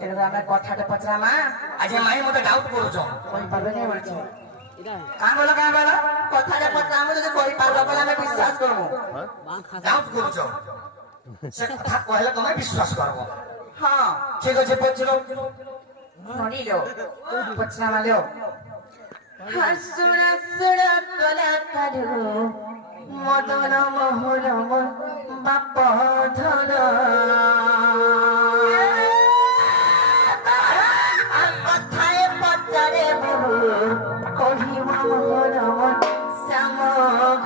ତେଣୁ ଆମେ କଥାଟେ ପଚରାମା ଆଜି ମାଇ ମତେ ଡାଉଟ କରୁଛ କହିପାରିବେନି ବୋଲଛି କାଁ ବୋଲ କଥାଟେ ପଚରାମା ଯଦି କହିପାରିବ ବୋଲେ ଆମେ ବିଶ୍ୱାସ କରମୁ ଡାଉଟ କରୁଛ ସେ କଥା କହିଲେ ତମେ ବିଶ୍ୱାସ କରବ ହଁ ଠିକ ଅଛି ପଚର ଶୁଣିଲ ପଚରାମା लो ହସୁଣା ସୁଣ କଳାକାରୁ ମଦନ ମୋହନ ବାପ ଧନ কথায় পচারে বহু কহিব মোহন শ্যাম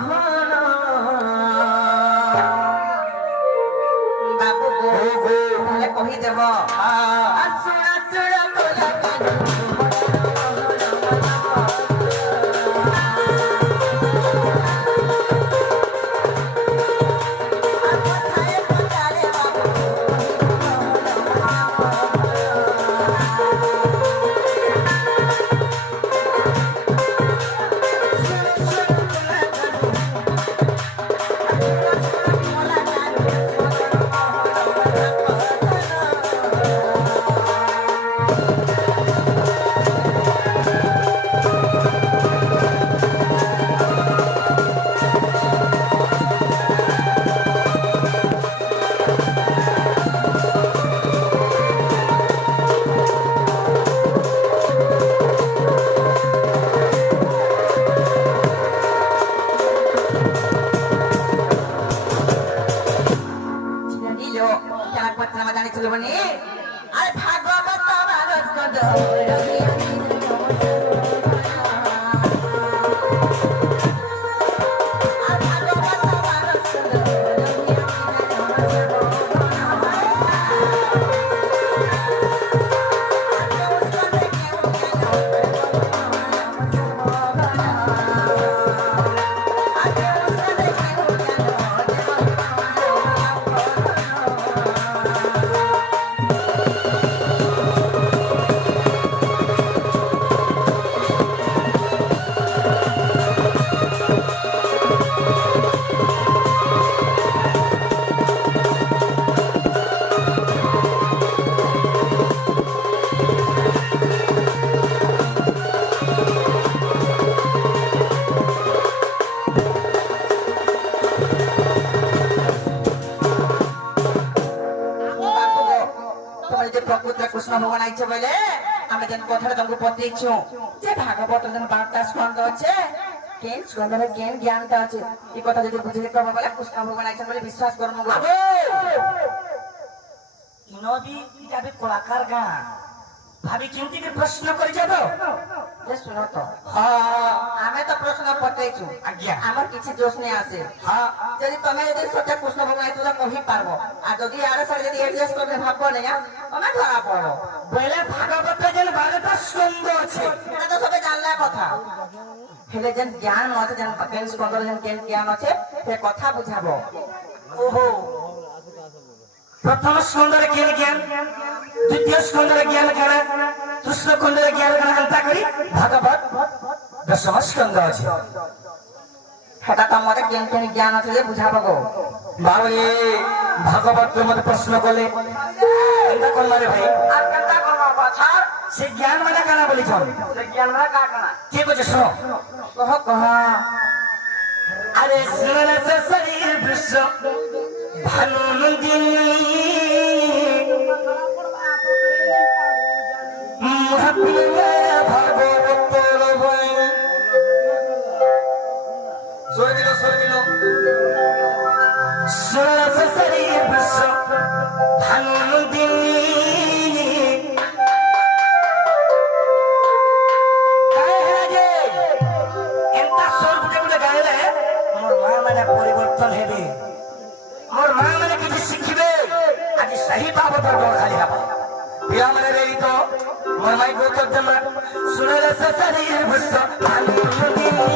ঘন বাবু তাহলে কহিদেব আসুণ আসুণ কলাকারু কৃষ্ণ ভগবান আইছে বলে আমরা যেন কথাটা তোমাকে পত্রিছু যে ভাগবত যেন 12টা স্কন্ধ আছে কেন স্কন্ধরে কেন জ্ঞানটা আছে এই কথা যদি বুঝিয়ে কব বলে কৃষ্ণ ভগবান আইছে বলে বিশ্বাস করমু গো নদী যাবে কলাকার গাঁ ভাবি চিন্তি কি প্রশ্ন করে যাব যে শুনো তো হ্যাঁ আমি তো প্রশ্ন পত্রিছু আজ্ঞা আমার কিছু দোষ নেই আছে হ্যাঁ যদি তুমি যদি সত্যি কৃষ্ণ ভগবান আইছে কহি পারবো আর যদি আরে সারে যদি এডজাস্ট করতে ভাববো না তুমি ধরা পড়ো বলে ভাগবত যেন 12টা স্কন্ধ আছে এটা তো সবে জানলা কথা হেলে যেন জ্ঞান আছে যেন কেন স্কন্ধর যেন কেন জ্ঞান আছে সে কথা বুঝাবো ওহো প্রথম স্কন্ধরে কেন জ্ঞান দ্বিতীয় স্কন্ধরে জ্ঞান কারা তৃতীয় স্কন্ধরে জ্ঞান কারা আলতা করি ভাগবত দশম স্কন্ধ আছে সেটা তো আমাদের কেন কেন জ্ঞান আছে যে বুঝাবো গো বাবুরে ভাগবত মধ্যে প্রশ্ন করলে এটা করলে ভাই আর কেনটা করবো বাছা সে জ্ঞান মানে কানা বলি চল সে জ্ঞান মানে কা কানা ঠিক আছে শোনো কহ কহ আরে সুরস শরীর বৃষ ভানুদিনী মহাপ্রিয়া ভাগবত রবৈ সরে দিল সুরস শরীর বৃষ ভানুদিনী পরিবর্তন হবে মোর মা মানে কিছু শিখিবে আজি সহি বাবতার দর খালি হবা বিয়া মানে রেই তো মোর মাই গোতর দেমা সুরের শরীর ভুস ভানুদিনী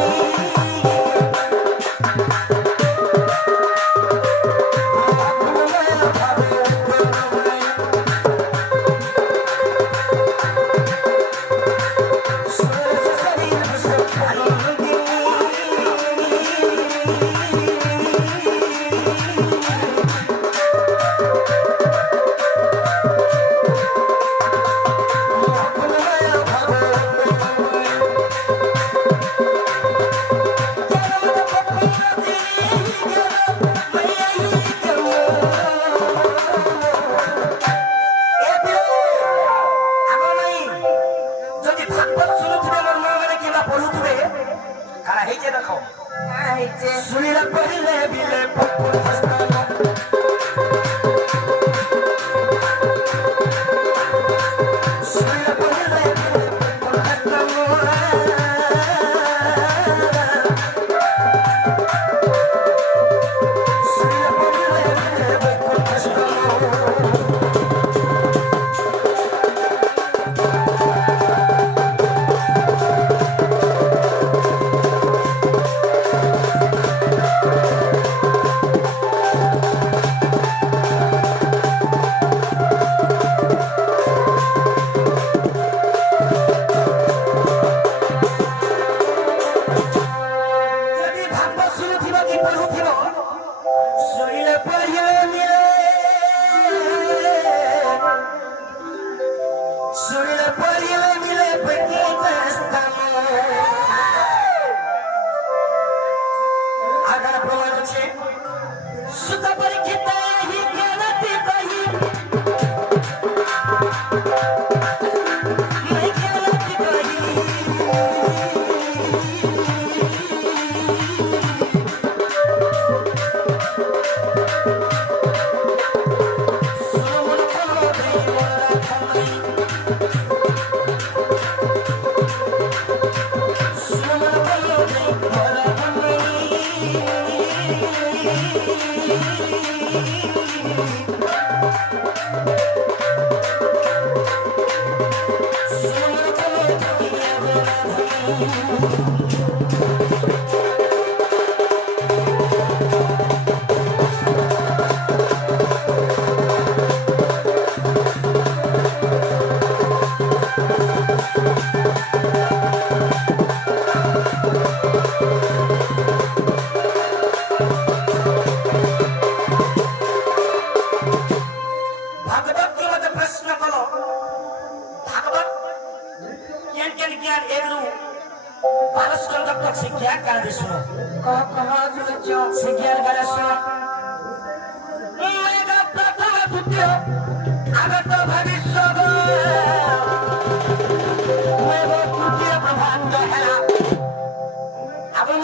Surile parile mile pekite stamo. Agar প্রমাণ আছে সুতা পরীক্ষিত হি জ্ঞানতি কহি मैं জ্ঞানতি কহি সুমন খলো দেই মোরা খামাই সুমন খলো দেই মোরা খামাই ভাগবত কি মতে প্রশ্ন করো ভাগবত কেন কেন জ্ঞান এগুলো পারস কন্দক তক সে জ্ঞান কার দে শুনো कहाँ जुड़ो সে জ্ঞান কার শুনো মেগা প্রথম দ্বিতীয় আগত ভবিষ্যৎ মেগা তৃতীয় ব্রহ্মাণ্ড হেলা আপনি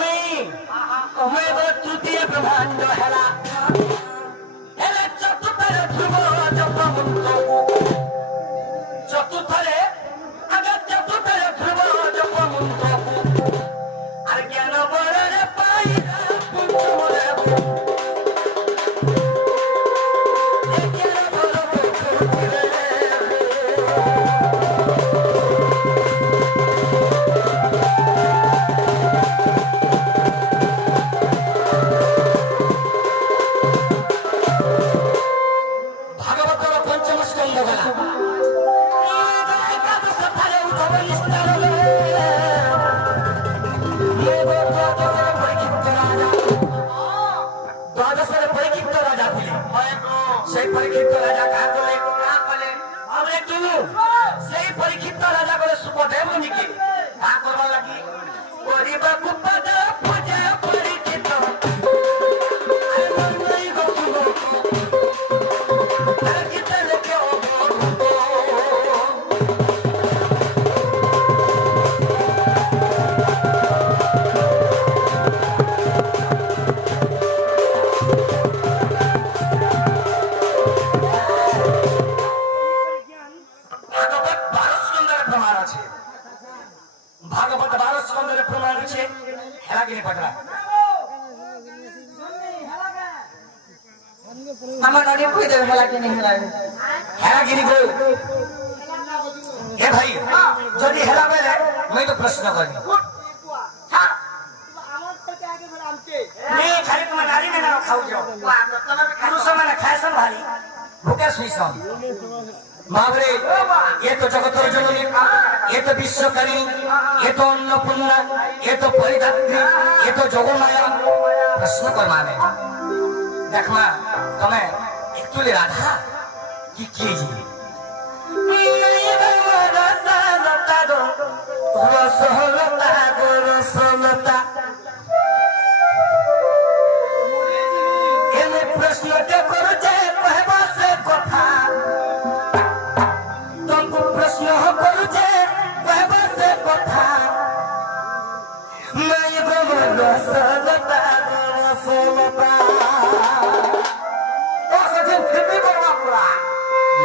মেগা তৃতীয় ব্রহ্মাণ্ড হেলা হেলা চতুর্থরে ধ্রুব জপমন্ত চতুর্থরে আগত চতুর্থরে ধ্রুব জপমন্ত আর জ্ঞান বরে পাইরা পঞ্চমরে ভাগবতর পঞ্চম স্কন্ধ গলা একাদশ ধারে উদ্ধব নিস্তারলে দ্বাদশের পরীক্ষিত রাজা ଥିଲେ সেই পরীক্ষিত রাজা কাହା কলে ଆମେ ତୁଲୁ ସେଇ ପରୀକ୍ଷିତ ରାଜା କଲେ ସୁପଦେବ ନିକି କାହା କରବା ଲାଗି କରିବାକୁ ପଦ ପୂଜା ପରୀକ୍ଷିତ ଆରେ ମନ୍ଦିର ଗୋକୁଳ ଆରେ ଗୀତ ଲେଖେ ଅବଧୂତ ভাগবত 12 স্কন্ধের প্রমাণ আছে ভাগবত 12 স্কন্ধের প্রমাণ আছে হেলাগিরি পটরা আমার নদী কই দেবে মেলা কিনে হেলাবে হেলাগিরি গো এ ভাই যদি হেলা বেলে মই তো প্রশ্ন করবি मैं खाली तुम गाड़ी में ना खाऊ जो पुरुष मैंने खाएसन भारी भूखे सुईसन मावरे ये तो जगत जननी ये तो विश्वकरी ये तो अन्नपूर्णा ये तो परिधात्री ये तो जोगमाया प्रश्न कर माने देखमा तुम्हें एक्चुअली राधा की जी रसलता প্রশ্নটা করছে কহবা সে কথা তোমাকে প্রশ্ন করছে কহবা সে কথা মাই গো রসলতা রসলতা ও সজন ফিরবি করবা পুরা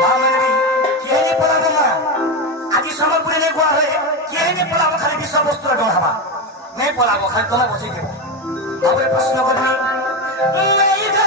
মা মানে কে নি পড়াবো না আজি সম্বলপুরে নে গোয়া হয়ে কে নি পড়াবো খালি বিষয়বস্তু ডর হবা নেই পড়াবো খালি তোমার বসে দেব তারপরে প্রশ্ন করবি মাই গো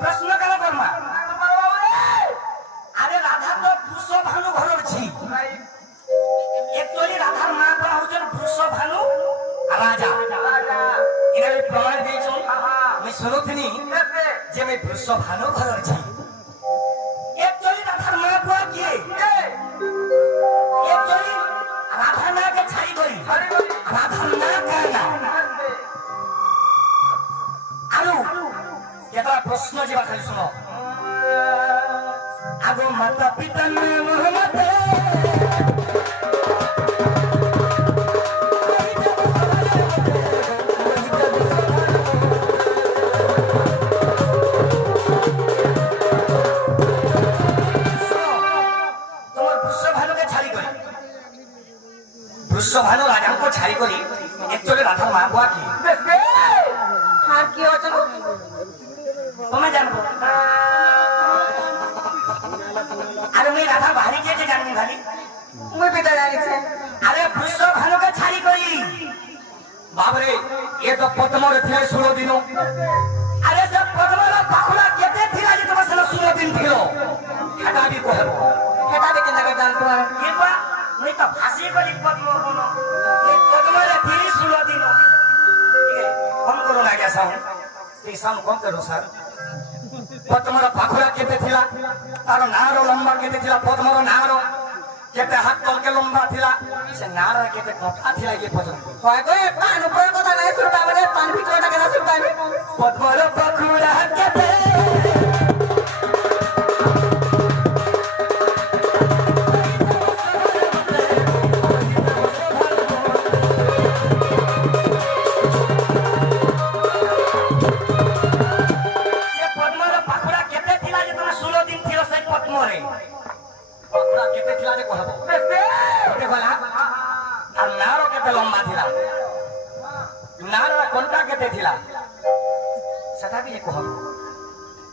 প্রশ্ন কেন করমা আরে রাধা তো বৃষ ভানু ঘর অছি একচুয়ালি রাধার মা কোন হচ্ছেন বৃষ ভানু রাজা এটা আমি প্রমাণ দিয়েছ আমি শুনুথিনি যে আমি বৃষ ভানু ঘর অছি একচুয়ালি রাধার মা বুয়া কিয়ে একচুয়ালি রাধা নাকে ছাড়ি করি রাধার না কানা আরো এটা প্রশ্ন যেবা খালি শুনো আগো মাতা পিতা মোহাম্মদ ভালো রাজাকে ছাড়ি করি একচুয়ালি রাধার মা বুয়া কি আর কি হচ্ছে তুমি জানবো আরে মুই রাধা বাহারি গিয়েছে জানবি ভালি মুই পিতা জানিছে আরে বৃষ ভানুকে ছাড়ি করি বাবরে এ তো পদ্মরে ଥିଲେ 16 দিন আরে সে পদ্মর পাখুড়া কেতে থিলা যে তোমার সাথে 16 দিন থিল হেটা বি কহব হেটা দেখে না জানতো এবা মুই তো ফাঁসি করি পদ্ম কোন পদ্মরে থিলি 16 দিন কম করো না কে সাউন্ড এই সাউন্ড কম করো স্যার পদ্মর পাখুড়া কেতে থিলা তার নাড় লম্বা কেতে থিলা পদ্মর নাড় কেতে হাত তলকে লম্বা থিলা সে নাড় কেতে কথা থিলা কি পর্যন্ত হয় গো পান উপর কথা নাই শুনবা মানে পান ভিতরটা কেন শুনবা আমি পদ্মর পাখুড়া কেতে লম্বা থিলা নাড় কোনটা কেতে থিলা সেটা বি কহ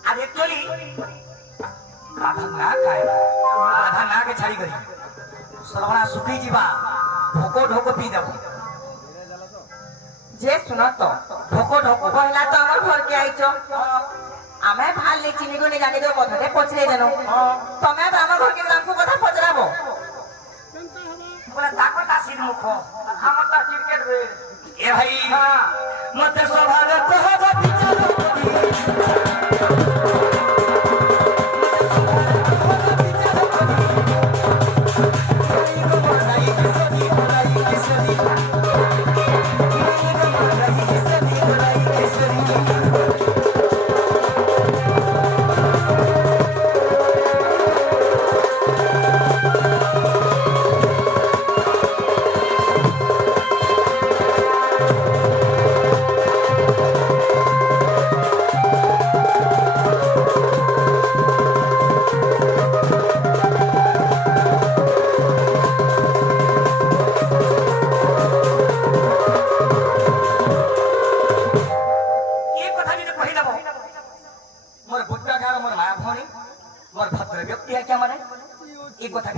আর একচুয়ালি রাধা না খায় রাধা না কে ছাড়ি করি সর্বনা শুকি ଯିବା ঢোক ঢোক পি দেব যে শুনো তো ঢোক ঢোক পহলা তো আমার ঘরকে আইছো আমি ভাললে চিনি গুনি জানি দেব কথাতে পচরে দেনো তুমি তো আমার ঘরকে জানকো কথা পচরাবো বলে তাকো তাসির মুখ আমার তা ক্রিকেট রে এ ভাই মতে সভার কহব বিচার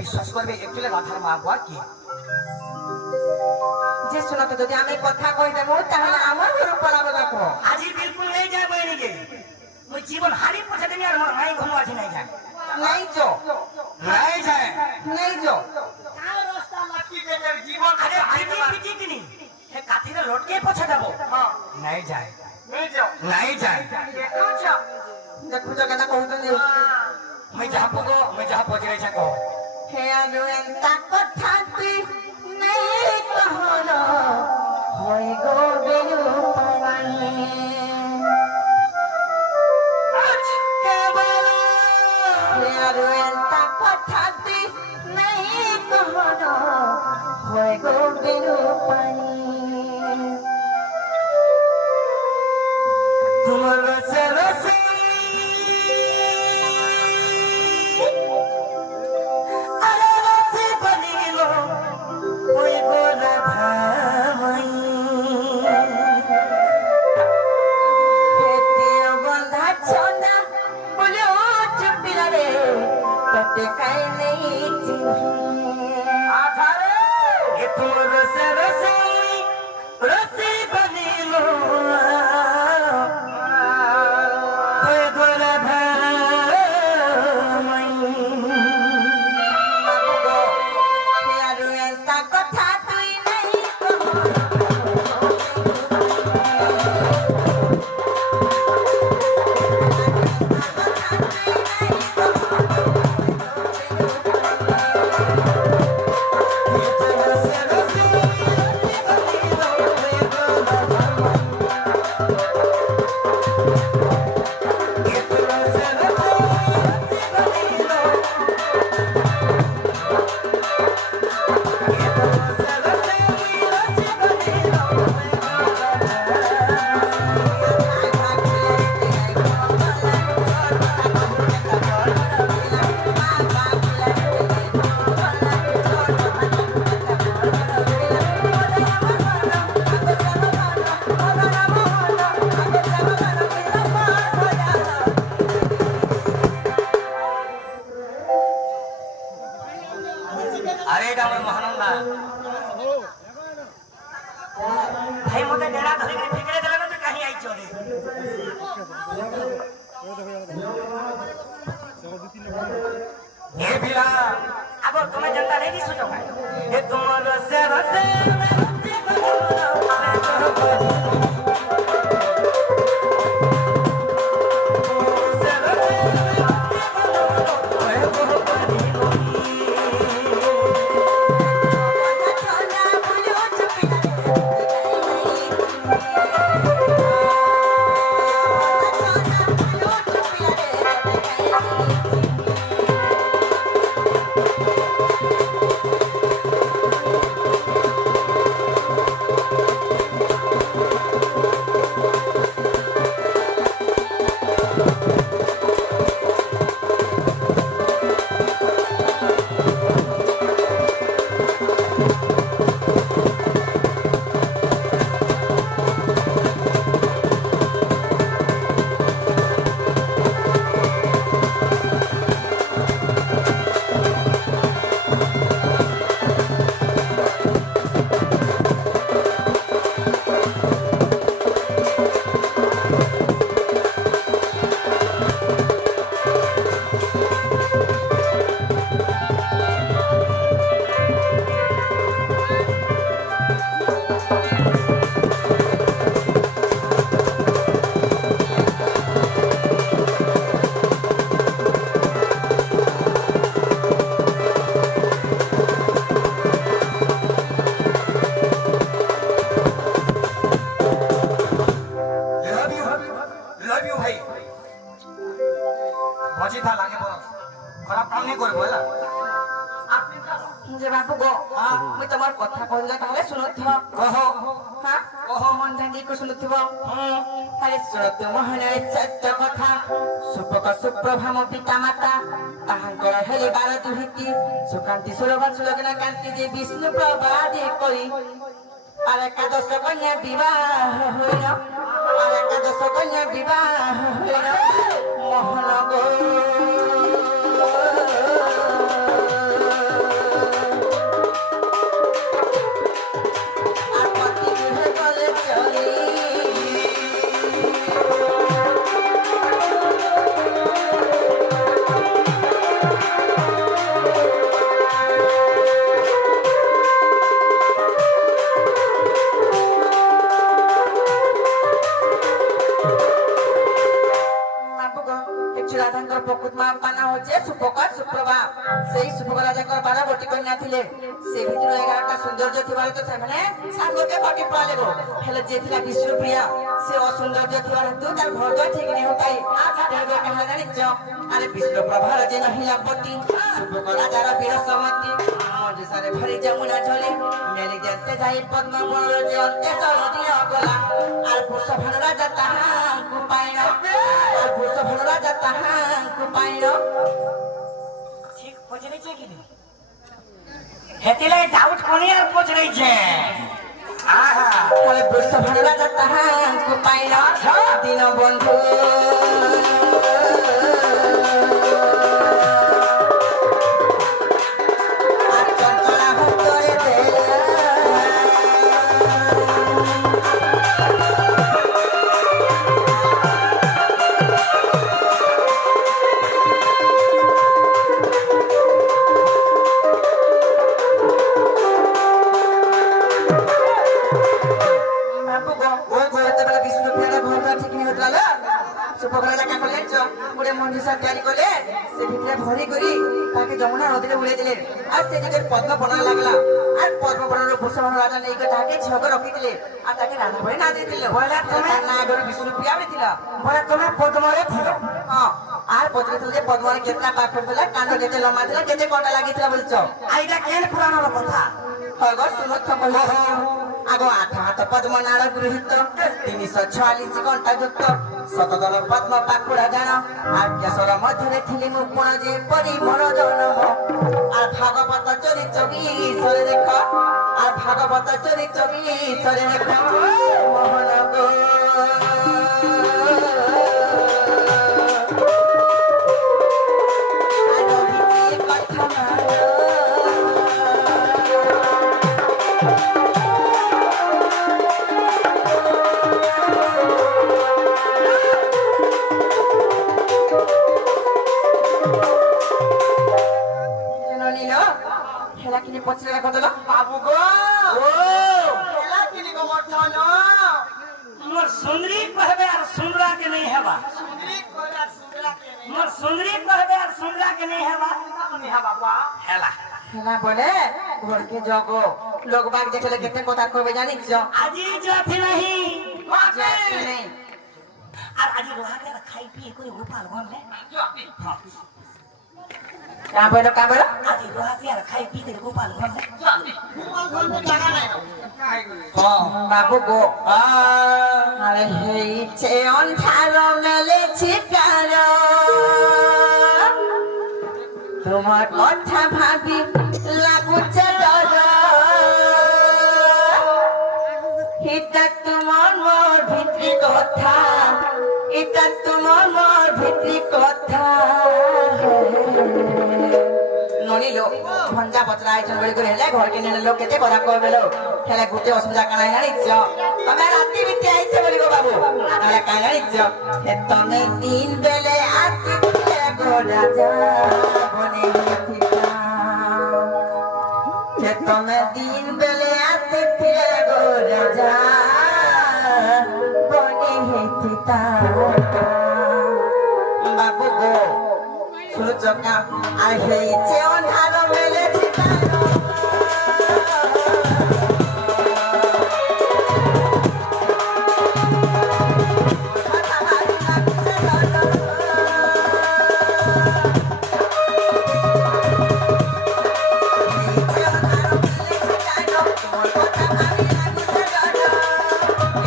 বিশ্বাস করবে একচুয়ালি রাধার মা বুয়া কি যে শুনো তো যদি আমি কথা কই দেব তাহলে আমার ঘর পড়াবো দেখো আজি বিলকুল নেই যায় বইনি গে মুই জীবন হারি পছাতে নি আর মোর মাই ঘন আছে নাই যায় নাই যো নাই যায় নাই যো আর রাস্তা মাটি কে জীবন আরে পিটি পিটি কিনি হে কাঠিরে লটকে পছা দেব নাই যায় নাই যাও নাই যায় দেখো তো কেন কইতো নি মই যাহা পছরে ছা কো হে আলো এন্তা কথা তুই নাই কহনো হয় গো বেলু পানি হে আলো এন্তা কথা তুই নাই কহনো হয় গো বেলু পানি তোমার রসে রসে গানে দিছো তোমায় এ তোমার রসে রসে लव यू भाई भजी था लागे बरस खराब काम नहीं करबो ହେଲା যে বাবু গো মুই তোমার কথা কইলে তাহলে শুনুথিব কহ হ্যাঁ ওহো মন ধাঙ্গি কো শুনুথিব আরে শুনুত মোহনে সত্য কথা সুপক সুপ্রভাম পিতা মাতা তাহাঙ্কর হেলে বার দুহিতি সুকান্তি সুরবা সুলগ্ন কান্তি যে বিষ্ণু প্রবাদে কই আর একাদশ কন্যা বিবাহ হইল আর একাদশ কন্যা বিবাহ হইল মোহন গো রাধাঙ্কর প্রকৃত মা পানা হচ্ছে সুপকর সুপ্রভা সেই সুপক রাজাঙ্কর বারা বটি কন্যা ଥିଲେ সে ভিতর 11টা সৌন্দর্য থিবার তো ସେମାନେ সাগরকে বটি পালেব হেলে যে ଥିଲା বিষ্ণুপ্রিয়া সে অসৌন্দর্য থিবার হেতু তার ঘর দ্বার ঠিক নেই হতাই তেবে কাহা জানিছ আরে বিষ্ণু প্রভার যে নহিলা বটি সুপক রাজার বীর সমতি মঞ্জুসারে ভরি যমুনা ঝলে মেলি দেখতে যাই পদ্ম বন যে অন্তে চল দিয়া গলা আর বৃষভান রাজা তাহাঙ্কু পাইল আর বৃষভান রাজা তাহাঙ্কু পাইল ঠিক পছরেছে কি নি হেতিলে ডাউট কোনি আর পছরেছে আহা আর বৃষভান রাজা তাহাঙ্কু পাইল দিন বন্ধু আর চঞ্চলা হতরে যমুনা নদীরে উড়ে দিলে আর সে দিকে পদ্ম বনা লাগলা আর পদ্ম বনের বৃষভান রাজা নেই তাকে ঝগ রখিলে আর তাকে রাধা বলে না দিয়ে দিল বলে তুমি না গরি বিষ্ণুপ্রিয়া ছিল বলে তুমি পদ্মরে ছিল হ্যাঁ আর পদ্মরে যে পদ্মরে কেতনা পাক করছিল কাণ্ড কেতে লম্বা ছিল কেতে কটা লাগিছিল বলছ আইটা কেন পুরানোর কথা হগর শুনছ কহ আগ 8 হাত পদ্ম নাড় গৃহীত 346 ঘণ্টা যুক্ত শতদল পদ্ম পাকুড়া জান আর কেশর মধ্যে থিলি মুকুণ যে পরি মন জনম আর ভাগবত চরিত্র বিশ্বরে দেখ আর ভাগবত চরিত্র বিশ্বরে দেখ মোহন গো ঠেলা কিনে পছরে রাখো দিল বাবু গো ও খেলা কিনি গো মর্ধন मोर सुंदरी कहबे और सुंदरा के नहीं हेबा मोर सुंदरी कहबे और सुंदरा के नहीं हेबा हेला খেলা বলে ঘরকে জগো লোক বাগ দেখলে কেতে কথা কইবে জানিস आजी जाती नहीं নেই और आजी रोहा के खाई पी कोई गोपाल गन ले हां কা বলো आजी रोहा के खाई पी के गोपाल गन ले হ্যাঁ বাবু গো आ আরে হেইছে অন্ধার মেলেছি কারো তোমার কথা ভাবি লাগুছে ডর এটা তোমার মোর ভিতরি কথা এটা তোমার মোর ভিতরি কথা ননিলো ভঞ্জা পচরা আইছন বলি করে হেলে ঘরকে নেলে লোক কেতে কথা কইবেলো হেলে গুটে অসুবিধা কানাই জানিছ তবে রাতি বিতে আইছে বলি গো বাবু আরে কাই জানিছ হে তমে দিন বেলে আসিতে গো রাজা বনে থিতা হে তমে দিন বেলে আসিতে গো রাজা বনে থিতা বাবু গো সুচকা আর হেইছে অন্ধার মেলেছি কারো কথা ভাবি লাগছে ডর হেইছে অন্ধার মেলেছি কারো তোমার কথা ভাবি লাগছে ডর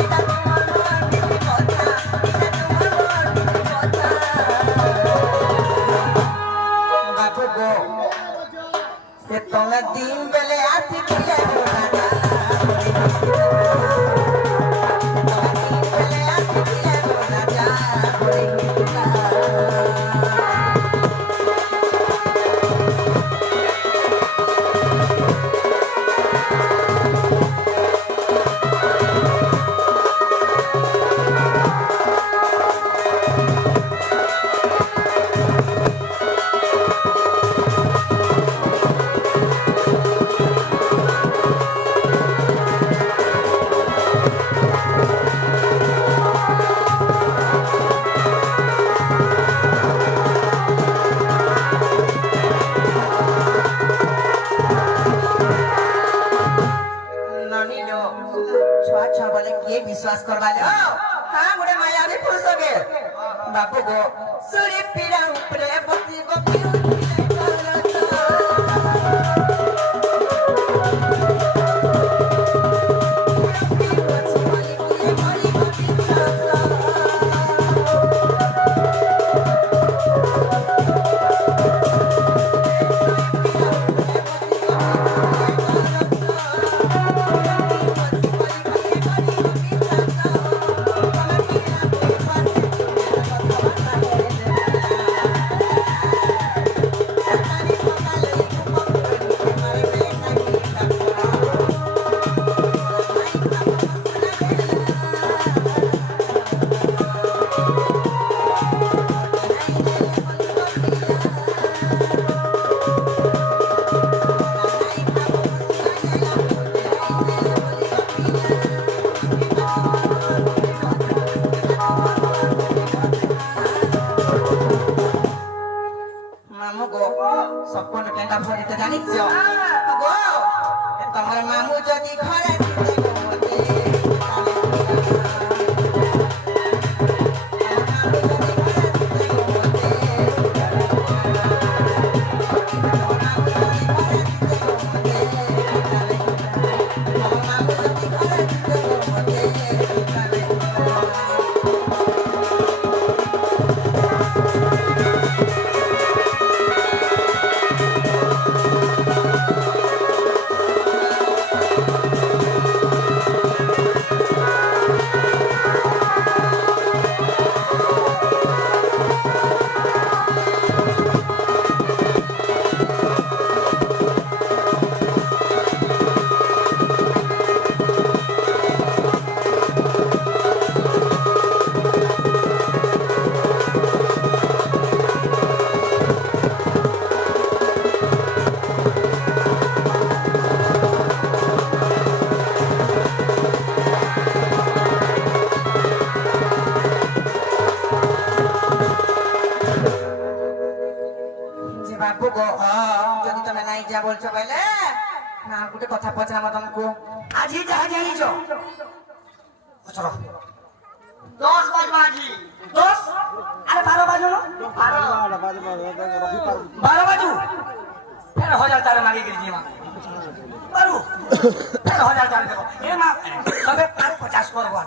এটা তোমার মোর ভিতরি কথা এটা তোমার মোর ভিতরি কথা বাবু গো সে তোমার দিন বেলে আসিছিলে গো রাজা দিন বেলে আসিছিলে গো রাজা বলে গীতা ননিলো ছুয়া ছুয়া বলে কে বিশ্বাস করবালে ও হ্যাঁ গোটে মায়াবী পুরুষ গে বাবু গো সুরি পিড়া উপরে বসিব পিউছিলে কলস পিউছি বলি কিয়ে করিব বিশ্বাস মামু গো সপন কেন্ডা ভরিতে জানিছ গো তোমার মামু যদি ঘরে দিতে গো মতে যদি তুমি নাই যা বলছো বলে না গোটে কথা পচারাম তোমাকে আজি যাহা জানিছ চলো 10 বাজবা আজি 10 আরে 12 বাজলো না 12 বাজু ফের 1000 টাকা মাগি গেলি মা বারু ফের 1000 টাকা দেবো এ মা সবে 50 করবো